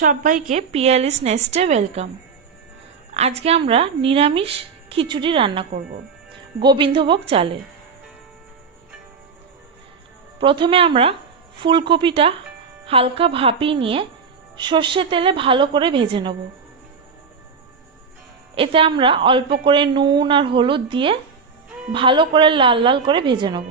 সবাইকে পিয়ালিস নেস্টে ওয়েলকাম। আজকে আমরা নিরামিষ খিচুড়ি রান্না করব গোবিন্দভোগ চালে। প্রথমে আমরা ফুলকপিটা হালকা ভাপিয়ে নিয়ে সর্ষে তেলে ভালো করে ভেজে নেব। এতে আমরা অল্প করে নুন আর হলুদ দিয়ে ভালো করে লাল লাল করে ভেজে নেব।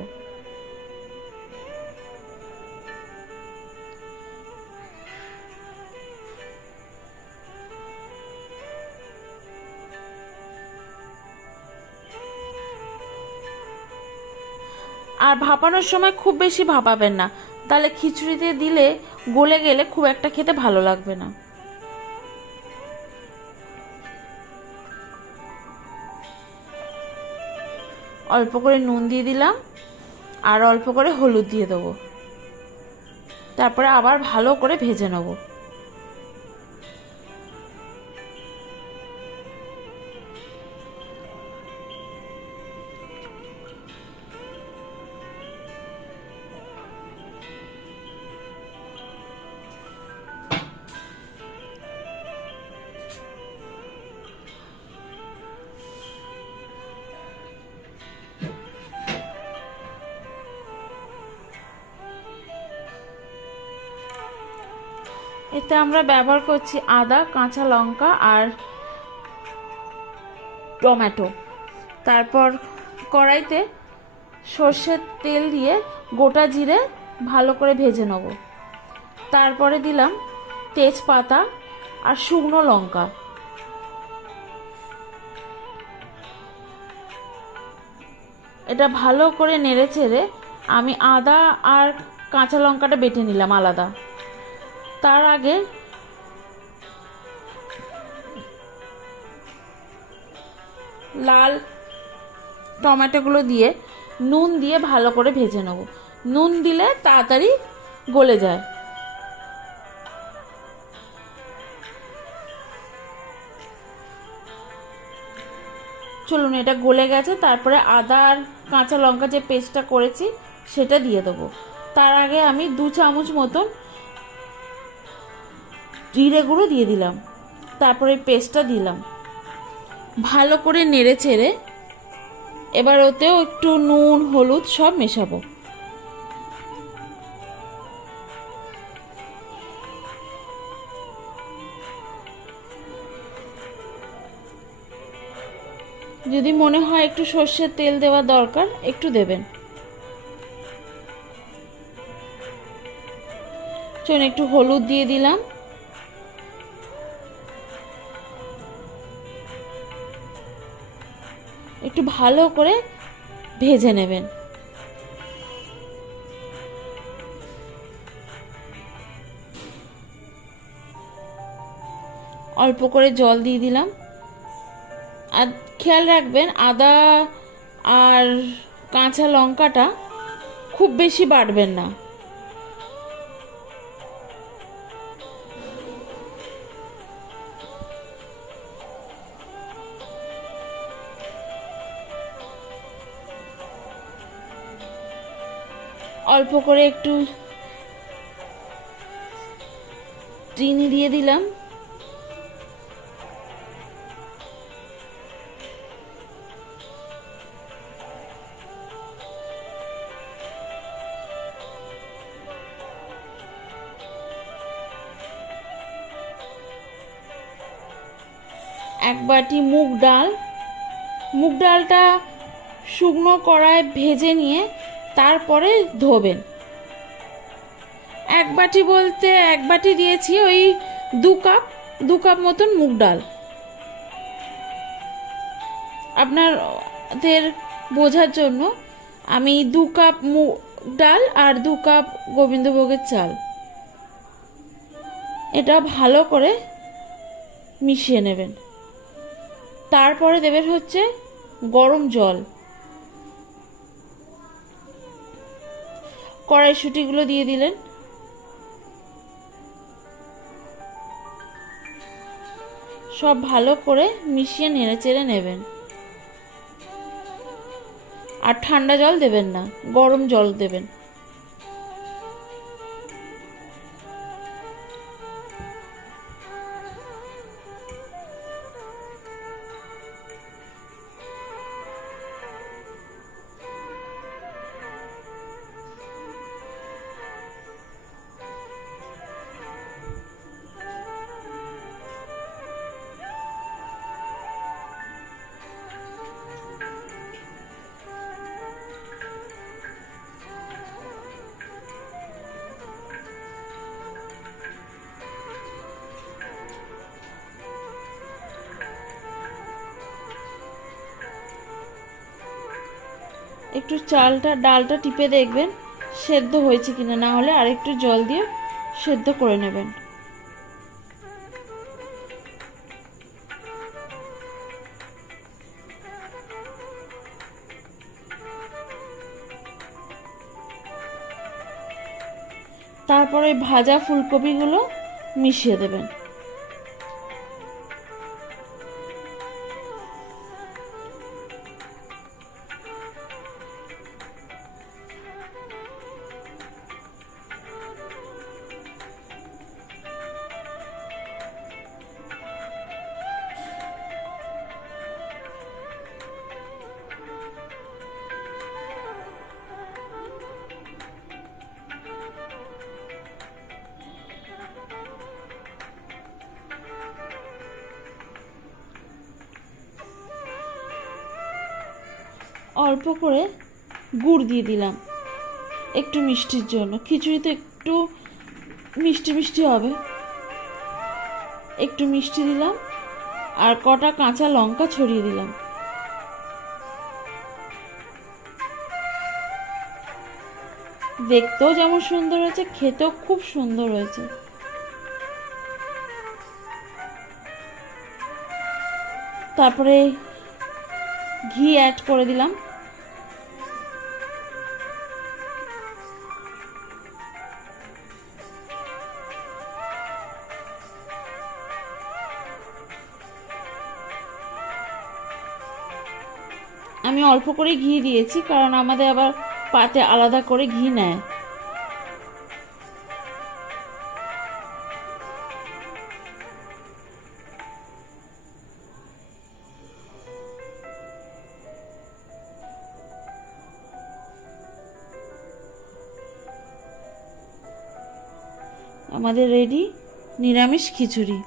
আর ভাপানোর সময় খুব বেশি ভাপাবেন না, তাহলে খিচুড়িতে দিলে গলে গেলে খুব একটা খেতে ভালো লাগবে না। অল্প করে নুন দিয়ে দিলাম আর অল্প করে হলুদ দিয়ে দেবো, তারপরে আবার ভালো করে ভেজে নেব। এতে আমরা ব্যবহার করছি আদা, কাঁচা লঙ্কা আর টমেটো। তারপর কড়াইতে সর্ষের তেল দিয়ে গোটা জিরে ভালো করে ভেজে নেব। তারপরে দিলাম তেজপাতা আর শুকনো লঙ্কা। এটা ভালো করে নেড়ে চেড়ে আমি আদা আর কাঁচা লঙ্কাটা বেটে নিলাম আলাদা। তার আগে লাল টমেটোগুলো দিয়ে নুন দিয়ে ভালো করে ভেজে নেব। নুন দিলে তাড়াতাড়ি গলে যায়। চলুন, এটা গলে গেছে। তারপরে আদা আর কাঁচা লঙ্কা যে পেস্টটা করেছি সেটা দিয়ে দেবো। তার আগে আমি 2 চামচ মতন জিরে গুঁড়ো দিয়ে দিলাম, তারপরে পেস্টটা দিলাম। ভালো করে নেড়ে চেড়ে এবার ওতেও একটু নুন হলুদ সব মেশাবো। যদি মনে হয় একটু সর্ষের তেল দেওয়া দরকার একটু দেবেন। চলুন, একটু হলুদ দিয়ে দিলাম। একটু ভালো করে ভেজে নেবেন। অল্প করে জল দিয়ে দিলাম। আর খেয়াল রাখবেন আদা আর কাঁচা লঙ্কাটা খুব বেশি বাটবেন না। অল্প করে একটু চিনি দিয়ে দিলাম। এক বাটি মুগ ডালটা শুকনো কড়ায় ভেজে নিয়ে তারপরে ধোবেন। এক বাটি বলতে এক বাটি দিয়েছি, ওই 2 কাপ মতন মুগ ডাল। আপনাদের বোঝার জন্য আমি 2 কাপ মুগ ডাল আর 2 কাপ গোবিন্দভোগের চাল, এটা ভালো করে মিশিয়ে নেবেন। তারপরে দেবেন হচ্ছে গরম জল। কড়াইশুঁটিগুলো দিয়ে দিলেন। সব ভালো করে মিশিয়ে নেড়ে চেড়ে নেবেন। আর ঠান্ডা জল দেবেন না, গরম জল দেবেন। একটু ডালটা টিপে দেখবেন সেদ্ধ হয়েছে কিনা, না হলে আরেকটু জল দিয়ে সেদ্ধ করে নেবেন। তারপরে ভাজা ফুলকপিগুলো মিশিয়ে দেবেন। অল্প করে গুড় দিয়ে দিলাম একটু মিষ্টির জন্য, খিচুড়ি তো একটু মিষ্টি মিষ্টি হবে। একটু মিষ্টি দিলাম আর কটা কাঁচা লঙ্কা ছড়িয়ে দিলাম। দেখতেও যেমন সুন্দর হয়েছে, খেতেও খুব সুন্দর হয়েছে। তারপরে ঘি অ্যাড করে দিলাম। আমি অল্প করে ঘি দিয়েছি, কারণ আমাদের আবার পাতে আলাদা করে ঘি নেয়। আমাদের রেডি নিরামিষ খিচুড়ি।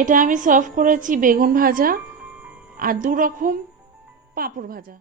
এটা আমি সার্ভ করেছি বেগুন ভাজা আর 2 রকম পাঁপড় ভাজা।